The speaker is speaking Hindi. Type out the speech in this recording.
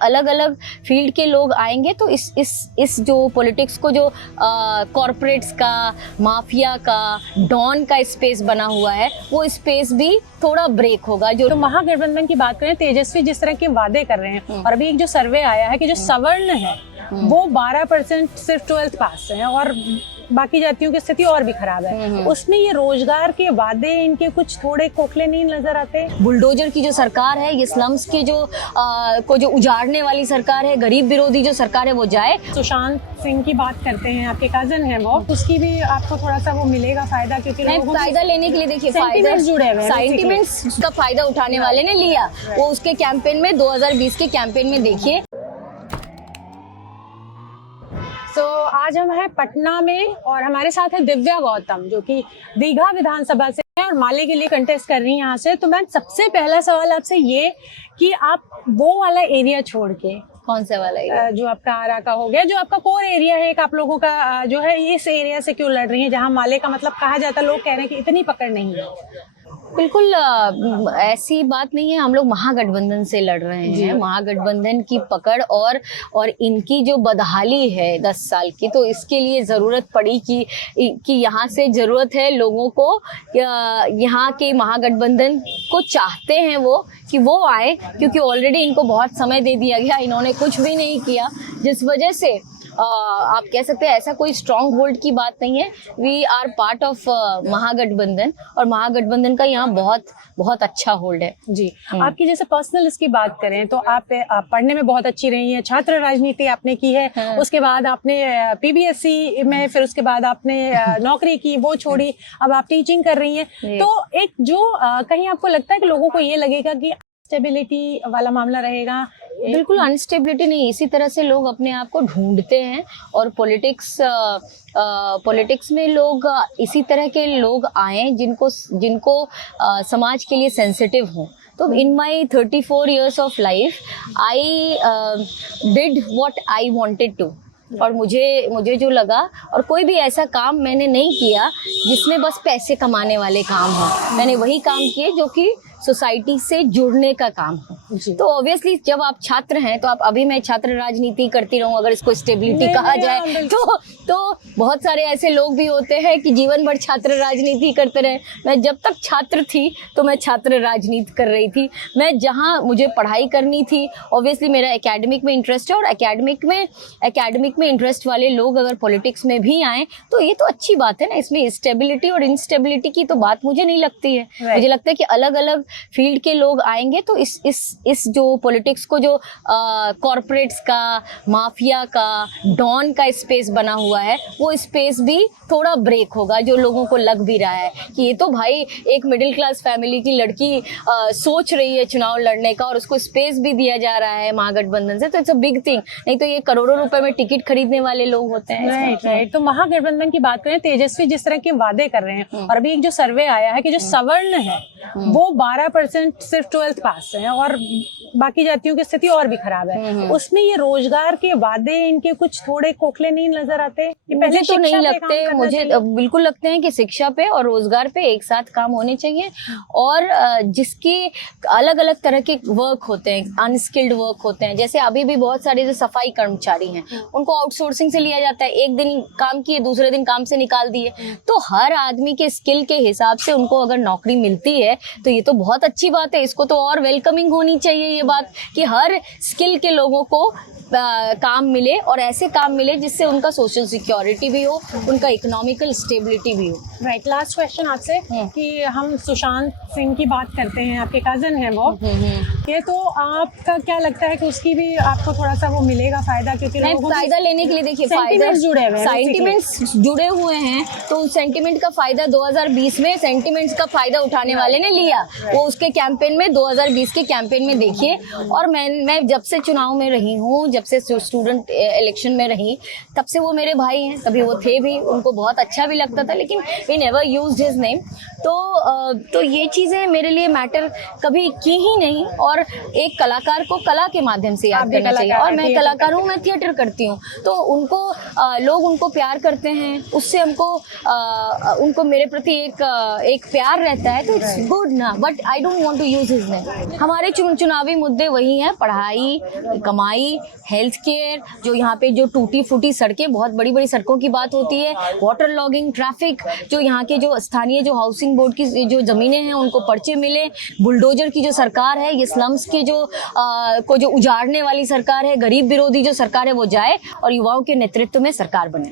अलग अलग फील्ड के लोग आएंगे तो इस जो पॉलिटिक्स को जो कॉरपोरेट्स का, माफिया का, डॉन का स्पेस बना हुआ है, वो स्पेस भी थोड़ा ब्रेक होगा। जो तो महागठबंधन की बात करें, तेजस्वी जिस तरह के वादे कर रहे हैं, और अभी एक जो सर्वे आया है कि जो सवर्ण है वो 12% सिर्फ 12th पास है और बाकी जातियों की स्थिति और भी खराब है। उसमें ये रोजगार के वादे इनके कुछ थोड़े खोखले नहीं नजर आते। बुलडोजर की जो सरकार है, ये स्लम्स के को जो उजाड़ने वाली सरकार है, गरीब विरोधी जो सरकार है, वो जाए। सुशांत सिंह की बात करते हैं, आपके कजन है वो, उसकी भी आपको थोड़ा सा वो मिलेगा फायदा, क्योंकि फायदा लेने के लिए देखिए, सेंटिमेंट्स जुड़े हुए हैं, सेंटिमेंट्स का फायदा उठाने वाले ने लिया, वो उसके कैंपेन में 2020 के कैंपेन में देखिए। तो आज हम हैं पटना में और हमारे साथ है दिव्या गौतम, जो कि दीघा विधानसभा से है और माले के लिए कंटेस्ट कर रही हैं यहाँ से। तो मैं सबसे पहला सवाल आपसे ये कि आप वो वाला एरिया छोड़ के, कौन सा वाला एरिया? जो आपका आरा का हो गया, जो आपका कोर एरिया है एक आप लोगों का जो है, इस एरिया से क्यों लड़ रही हैं जहाँ माले का मतलब कहा जाता है, लोग कह रहे हैं कि इतनी पकड़ नहीं है? बिल्कुल ऐसी बात नहीं है, हम लोग महागठबंधन से लड़ रहे हैं। महागठबंधन की पकड़ और इनकी जो बदहाली है 10 साल की, तो इसके लिए ज़रूरत पड़ी कि यहाँ से ज़रूरत है लोगों को, यहाँ के महागठबंधन को चाहते हैं वो कि वो आए, क्योंकि ऑलरेडी इनको बहुत समय दे दिया गया, इन्होंने कुछ भी नहीं किया, जिस वजह से आप कह सकते हैं ऐसा कोई स्ट्रॉन्ग होल्ड की बात नहीं है। वी आर पार्ट ऑफ महागठबंधन और महागठबंधन का यहाँ बहुत बहुत अच्छा होल्ड है जी। आपकी जैसे पर्सनल इसकी बात करें तो आप पढ़ने में बहुत अच्छी रही हैं, छात्र राजनीति आपने की है, उसके बाद आपने पीबीएससी में, फिर उसके बाद आपने नौकरी की, वो छोड़ी, अब आप टीचिंग कर रही हैं। तो एक जो कहीं आपको लगता है कि लोगों को ये लगेगा कि स्टेबिलिटी वाला मामला रहेगा? बिल्कुल अनस्टेबिलिटी नहीं, इसी तरह से लोग अपने आप को ढूंढते हैं और पॉलिटिक्स में लोग इसी तरह के लोग आए जिनको समाज के लिए सेंसिटिव हों। तो in my 34 years of life I did what I wanted to, और मुझे जो लगा, और कोई भी ऐसा काम मैंने नहीं किया जिसमें बस पैसे कमाने वाले काम हो। मैंने वही काम किए जो कि सोसाइटी से जुड़ने का काम हो। तो ऑब्वियसली जब आप छात्र हैं तो आप, अभी मैं छात्र राजनीति करती रहूं, अगर इसको स्टेबिलिटी कहा जाए तो बहुत सारे ऐसे लोग भी होते हैं कि जीवन भर छात्र राजनीति करते रहे। मैं जब तक छात्र थी तो मैं छात्र राजनीति कर रही थी। मैं जहां मुझे पढ़ाई करनी थी, ऑब्वियसली मेरा एकेडमिक में इंटरेस्ट है, और एकेडमिक में इंटरेस्ट वाले लोग अगर पॉलिटिक्स में भी आए तो ये तो अच्छी बात है ना। इसमें स्टेबिलिटी और इंस्टेबिलिटी की तो बात मुझे नहीं लगती है। मुझे लगता है कि अलग अलग फील्ड के लोग आएंगे तो इस जो पॉलिटिक्स को जो कॉरपोरेट्स का, माफिया का, डॉन का स्पेस बना हुआ है, वो स्पेस भी थोड़ा ब्रेक होगा। जो लोगों को लग भी रहा है कि ये तो भाई एक मिडिल क्लास फैमिली की लड़की सोच रही है चुनाव लड़ने का और उसको स्पेस भी दिया जा रहा है महागठबंधन से, तो इट्स अ बिग थिंग। नहीं तो ये करोड़ों रुपए में टिकट खरीदने वाले लोग होते हैं। राइट। तो महागठबंधन की बात करें, तेजस्वी जिस तरह के वादे कर रहे हैं, और अभी एक जो सर्वे आया है कि जो सवर्ण है वो 12% सिर्फ 12th पास है और बाकी जातियों की स्थिति और भी खराब है। उसमें ये रोजगार के वादे इनके कुछ थोड़े खोखले नहीं नजर आते? मुझे तो नहीं लगते, मुझे बिल्कुल लगते हैं कि शिक्षा पे और रोजगार पे एक साथ काम होने चाहिए। और जिसके अलग अलग तरह के वर्क होते हैं, अनस्किल्ड वर्क होते हैं, जैसे अभी भी बहुत सारे जो सफाई कर्मचारी हैं उनको आउटसोर्सिंग से लिया जाता है, एक दिन काम किए दूसरे दिन काम से निकाल दिए। तो हर आदमी के स्किल के हिसाब से उनको अगर नौकरी मिलती है तो ये तो बहुत अच्छी बात है। इसको तो और वेलकमिंग होनी चाहिए ये बात कि हर स्किल के लोगों को काम मिले, और ऐसे काम मिले जिससे उनका सोशल सिक्योरिटी भी हो, उनका इकोनॉमिकल स्टेबिलिटी भी हो। राइट। लास्ट क्वेश्चन आपसे कि हम सुशांत सिंह की बात करते हैं, आपके कजन है वो, ये तो आपका क्या लगता है कि उसकी भी आपको थोड़ा सा वो मिलेगा फायदा? क्योंकि फायदा लेने के लिए देखिए, सेंटिमेंट्स जुड़े हुए हैं, तो सेंटिमेंट का फायदा 2020 में सेंटिमेंट्स का फायदा उठाने वाले ने लिया, वो उसके कैंपेन में 2020 के कैंपेन में देखिए। और मैं जब से चुनाव में रही हूँ, जब से स्टूडेंट इलेक्शन में रही तब से वो मेरे भाई हैं, तभी वो थे भी, उनको बहुत अच्छा भी लगता था, लेकिन we never used his name. तो ये चीज़ें मेरे लिए मैटर कभी की ही नहीं। और एक कलाकार को कला के माध्यम से याद करना चाहिए, और मैं कलाकार हूँ, मैं थिएटर करती हूँ, तो उनको लोग उनको प्यार करते हैं, उससे हमको उनको मेरे प्रति एक प्यार रहता है, तो इट्स गुड ना, but I don't want to use his name. हमारे चुनावी मुद्दे वही हैं, पढ़ाई, कमाई, हेल्थ केयर, जो यहाँ पे जो टूटी फूटी सड़कें, बहुत बड़ी बड़ी सड़कों की बात होती है, वाटर लॉगिंग, ट्रैफिक, जो यहाँ के जो स्थानीय जो हाउसिंग बोर्ड की जो जमीनें हैं उनको पर्चे मिले, बुलडोजर की जो सरकार है, ये स्लम्स के को जो उजाड़ने वाली सरकार है, गरीब विरोधी जो सरकार है वो जाए और युवाओं के नेतृत्व में सरकार बने।